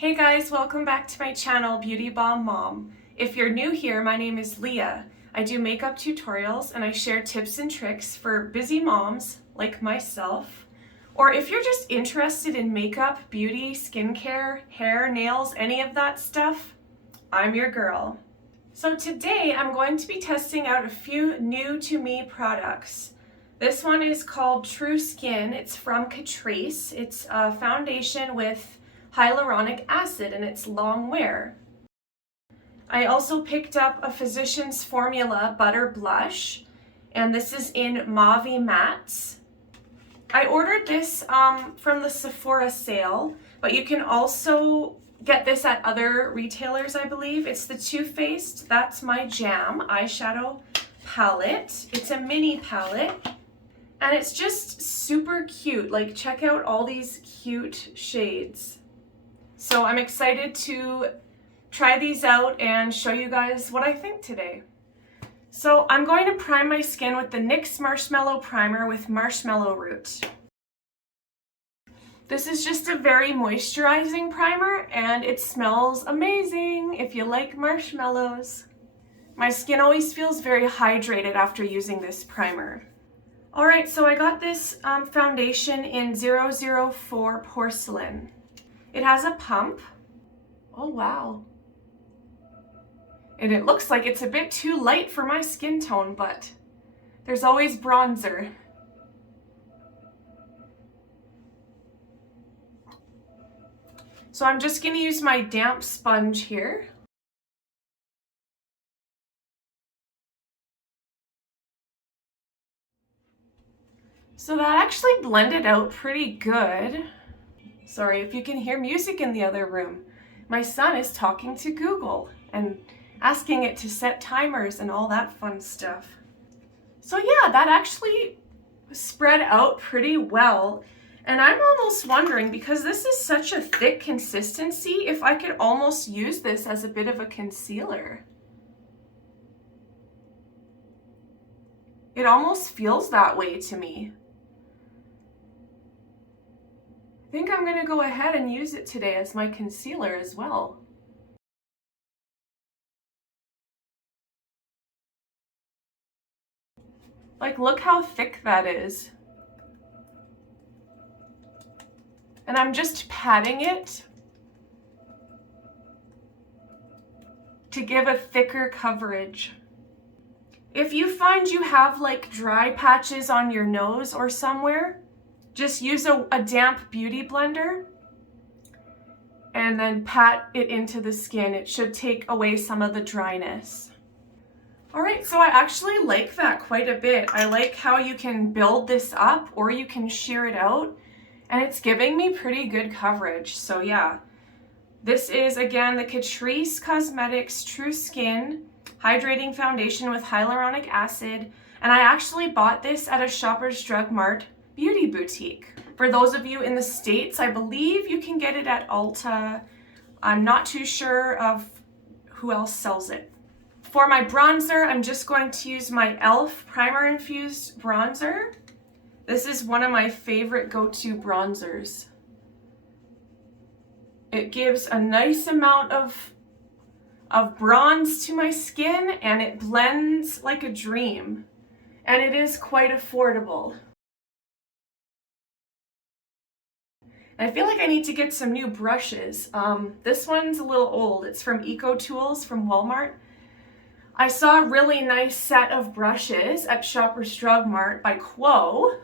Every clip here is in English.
Hey guys, welcome back to my channel, Beauty Bomb Mom. If you're new here, my name is Leah. I do makeup tutorials and I share tips and tricks for busy moms like myself. Or if you're just interested in makeup, beauty, skincare, hair, nails, any of that stuff, I'm your girl. So today I'm going to be testing out a few new to me products. This one is called True Skin. It's from Catrice. It's a foundation with hyaluronic acid and it's long wear. I also picked up a Physicians Formula Butter Blush, and this is in Mauve Mattes. I ordered this from the Sephora sale, but you can also get this at other retailers, I believe. It's the Too Faced That's My Jam eyeshadow palette. It's a mini palette, and it's just super cute. Like, check out all these cute shades. So I'm excited to try these out and show you guys what I think today. So I'm going to prime my skin with the NYX Marshmallow Primer with Marshmallow Root. This is just a very moisturizing primer and it smells amazing if you like marshmallows. My skin always feels very hydrated after using this primer. Alright, so I got this foundation in 004 Porcelain. It has a pump. Oh wow. And it looks like it's a bit too light for my skin tone, but there's always bronzer. So I'm just going to use my damp sponge here. So that actually blended out pretty good. Sorry if you can hear music in the other room. My son is talking to Google and asking it to set timers and all that fun stuff. So yeah, that actually spread out pretty well. And I'm almost wondering, because this is such a thick consistency, if I could almost use this as a bit of a concealer. It almost feels that way to me. I think I'm going to go ahead and use it today as my concealer as well. Like, look how thick that is. And I'm just patting it to give a thicker coverage. If you find you have like dry patches on your nose or somewhere, just use a damp beauty blender and then pat it into the skin. It should take away some of the dryness. All right, so I actually like that quite a bit. I like how you can build this up or you can shear it out, and it's giving me pretty good coverage. So yeah, this is again the Catrice Cosmetics True Skin Hydrating Foundation with Hyaluronic Acid, and I actually bought this at a Shoppers Drug Mart beauty boutique. For those of you in the States, I believe you can get it at Ulta. I'm not too sure of who else sells it. For my bronzer, I'm just going to use my e.l.f. Primer Infused Bronzer. This is one of my favorite go-to bronzers. It gives a nice amount of bronze to my skin, and it blends like a dream. And it is quite affordable. I feel like I need to get some new brushes. This one's a little old. It's from Eco Tools from Walmart. I saw a really nice set of brushes at Shoppers Drug Mart by Quo,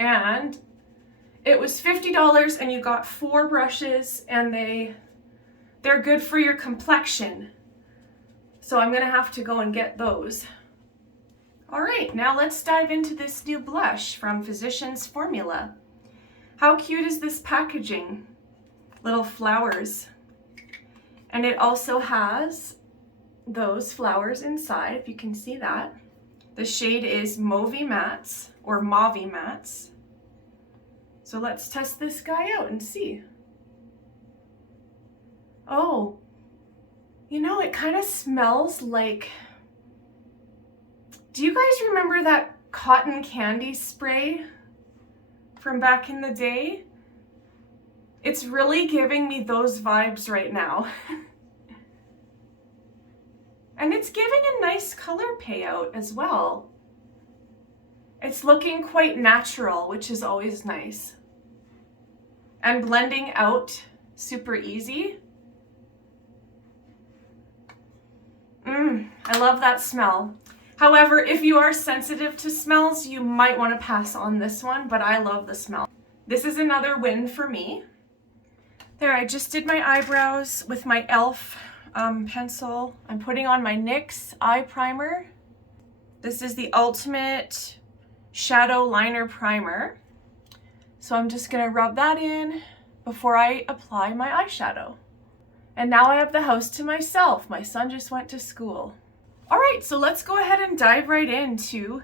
and it was $50 and you got 4 brushes, and they're good for your complexion. So I'm gonna have to go and get those. All right, now let's dive into this new blush from Physicians Formula. How cute is this packaging? Little flowers. And it also has those flowers inside, if you can see that. The shade is Mauve Mattes, or Mauve Mattes. So let's test this guy out and see. Oh, you know, it kind of smells like... Do you guys remember that cotton candy spray from back in the day? It's really giving me those vibes right now. And it's giving a nice color payout as well. It's looking quite natural, which is always nice. And blending out super easy. I love that smell. However, if you are sensitive to smells, you might want to pass on this one, but I love the smell. This is another win for me. There, I just did my eyebrows with my e.l.f. Pencil. I'm putting on my NYX eye primer. This is the Ultimate Shadow Liner Primer. So I'm just gonna rub that in before I apply my eyeshadow. And now I have the house to myself. My son just went to school. All right, so let's go ahead and dive right into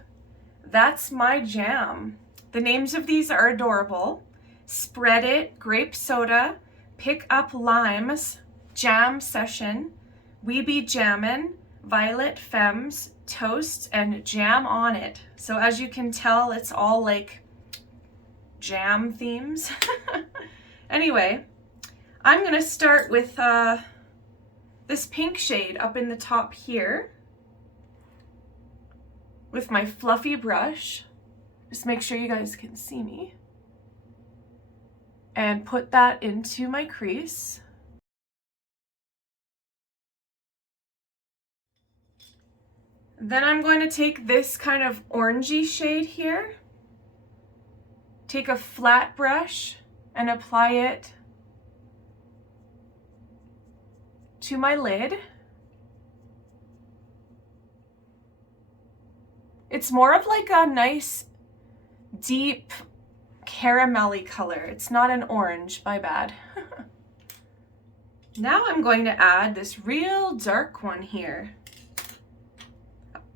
That's My Jam. The names of these are adorable. Spread It, Grape Soda, Pick Up Limes, Jam Session, We Be Jammin', Violet Femmes, Toast, and Jam On It. So as you can tell, it's all like jam themes. Anyway, I'm gonna start with this pink shade up in the top here with my fluffy brush. Just make sure you guys can see me. And put that into my crease. Then I'm going to take this kind of orangey shade here, take a flat brush and apply it to my lid. It's more of like a nice deep caramelly color. It's not an orange, my bad. Now I'm going to add this real dark one here.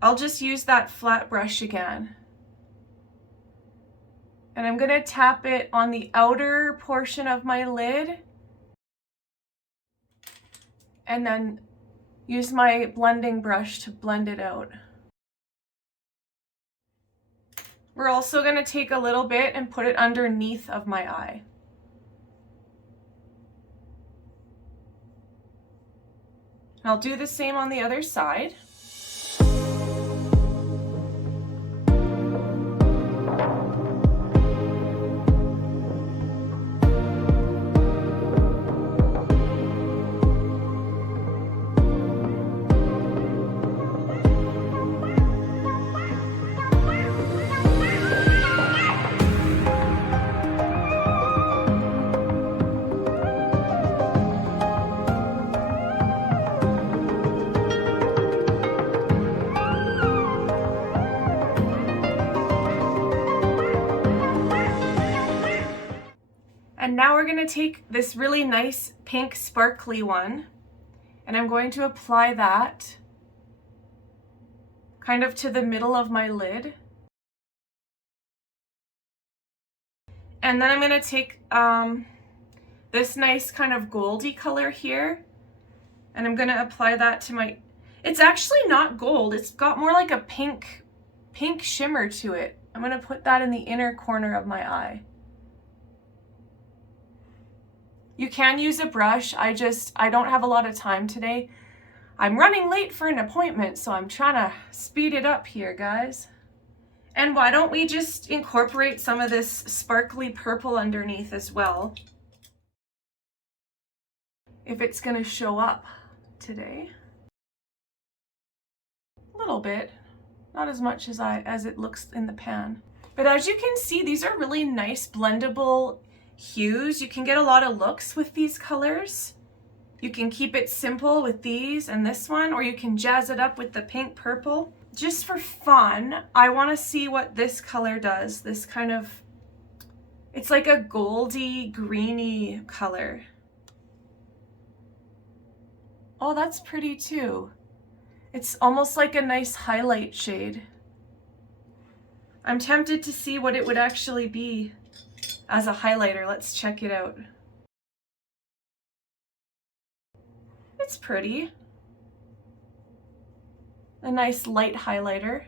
I'll just use that flat brush again. And I'm going to tap it on the outer portion of my lid. And then use my blending brush to blend it out. We're also going to take a little bit and put it underneath of my eye. And I'll do the same on the other side. And now we're going to take this really nice pink sparkly one, and I'm going to apply that kind of to the middle of my lid. And then I'm going to take this nice kind of goldy color here, and I'm going to apply that to my, it's actually not gold, it's got more like a pink shimmer to it. I'm going to put that in the inner corner of my eye. You can use a brush. I don't have a lot of time today. I'm running late for an appointment, so I'm trying to speed it up here, guys. And why don't we just incorporate some of this sparkly purple underneath as well, if it's gonna show up today. A little bit, not as much as it looks in the pan. But as you can see, these are really nice blendable hues. You can get a lot of looks with these colors. You can keep it simple with these and this one, or you can jazz it up with the pink purple. Just for fun, I want to see what this color does. This kind of, it's like a goldy, greeny color. Oh, that's pretty too. It's almost like a nice highlight shade. I'm tempted to see what it would actually be as a highlighter. Let's check it out. It's pretty. A nice light highlighter.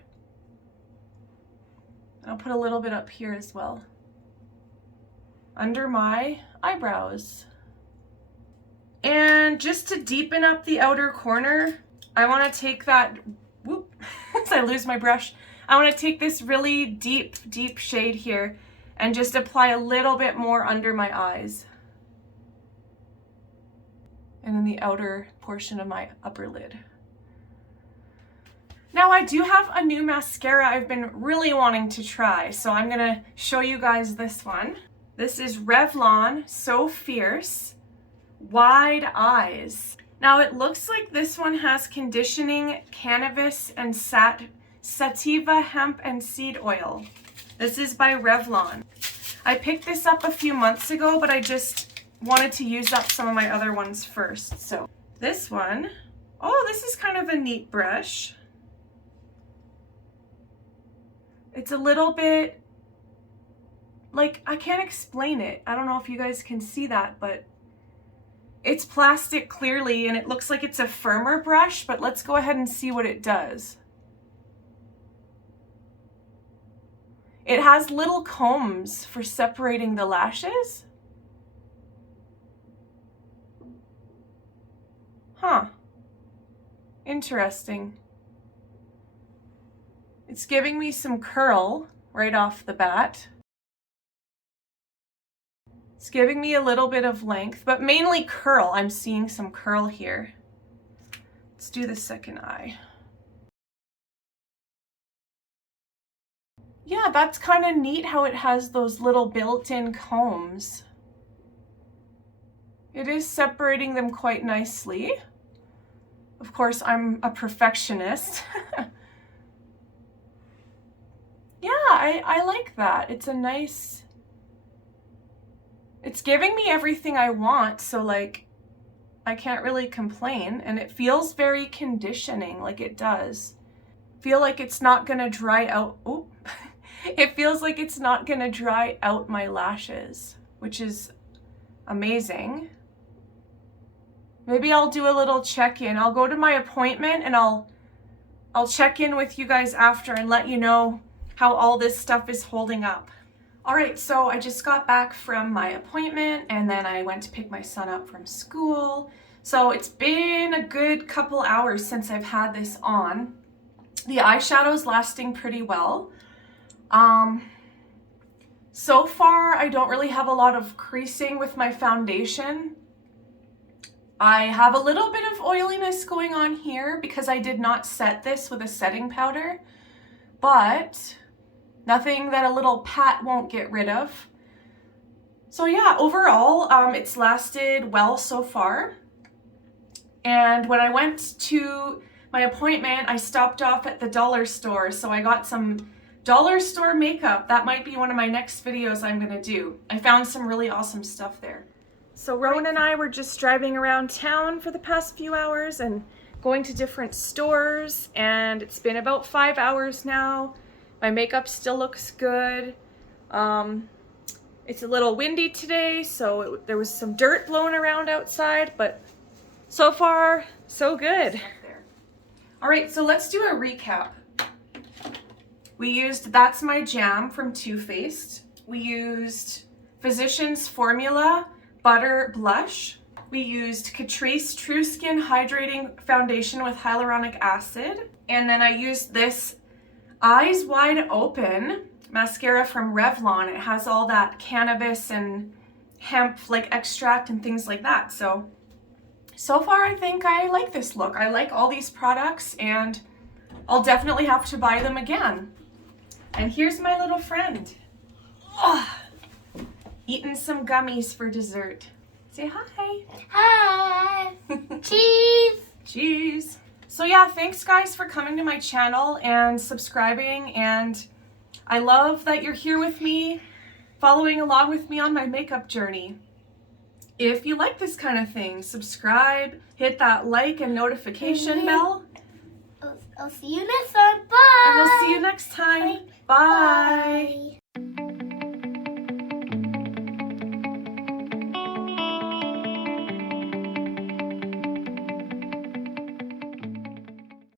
I'll put a little bit up here as well. under my eyebrows. And just to deepen up the outer corner, I want to take that, whoop, as I lose my brush, I want to take this really deep shade here and just apply a little bit more under my eyes and in the outer portion of my upper lid. Now I do have a new mascara I've been really wanting to try, so I'm gonna show you guys this one. This is Revlon So Fierce Wide Eyes. Now it looks like this one has conditioning cannabis and sativa hemp and seed oil. This is by Revlon. I picked this up a few months ago, but I just wanted to use up some of my other ones first. So this one, oh, this is kind of a neat brush. It's a little bit, like, I can't explain it. I don't know if you guys can see that, but it's plastic clearly, and it looks like it's a firmer brush, but let's go ahead and see what it does. It has little combs for separating the lashes. Huh. Interesting. It's giving me some curl right off the bat. It's giving me a little bit of length, but mainly curl. I'm seeing some curl here. Let's do the second eye. Yeah, that's kind of neat how it has those little built-in combs. It is separating them quite nicely. Of course, I'm a perfectionist. Yeah, I like that. It's a nice, it's giving me everything I want, so like, I can't really complain, and it feels very conditioning, like it does. Feel like it's not gonna dry out, oh, it feels like it's not gonna dry out my lashes, which is amazing. Maybe I'll do a little check-in. I'll go to my appointment and I'll check in with you guys after and let you know how all this stuff is holding up. All right, so I just got back from my appointment and then I went to pick my son up from school. So it's been a good couple hours since I've had this on. The eyeshadow's lasting pretty well. So far, I don't really have a lot of creasing with my foundation. I have a little bit of oiliness going on here because I did not set this with a setting powder, but nothing that a little pat won't get rid of. So yeah, overall, it's lasted well so far. And when I went to my appointment, I stopped off at the dollar store, so I got some dollar store makeup. That might be one of my next videos I'm gonna do. I found some really awesome stuff there. So Rowan and I were just driving around town for the past few hours and going to different stores, and it's been about 5 hours now. My makeup still looks good. It's a little windy today, so there was some dirt blowing around outside, but so far, so good. All right, so let's do a recap. We used That's My Jam from Too Faced. We used Physicians Formula Butter Blush. We used Catrice True Skin Hydrating Foundation with hyaluronic acid. And then I used this Eyes Wide Open mascara from Revlon. It has all that cannabis and hemp like extract and things like that. So far I think I like this look. I like all these products and I'll definitely have to buy them again. And here's my little friend. Oh, eating some gummies for dessert. Say hi. Hi. Cheese. Cheese. So yeah, thanks guys for coming to my channel and subscribing, and I love that you're here with me, following along with me on my makeup journey. If you like this kind of thing, subscribe, hit that like and notification bell. I'll see you next time. Bye. And we'll see you next time. Bye. Bye.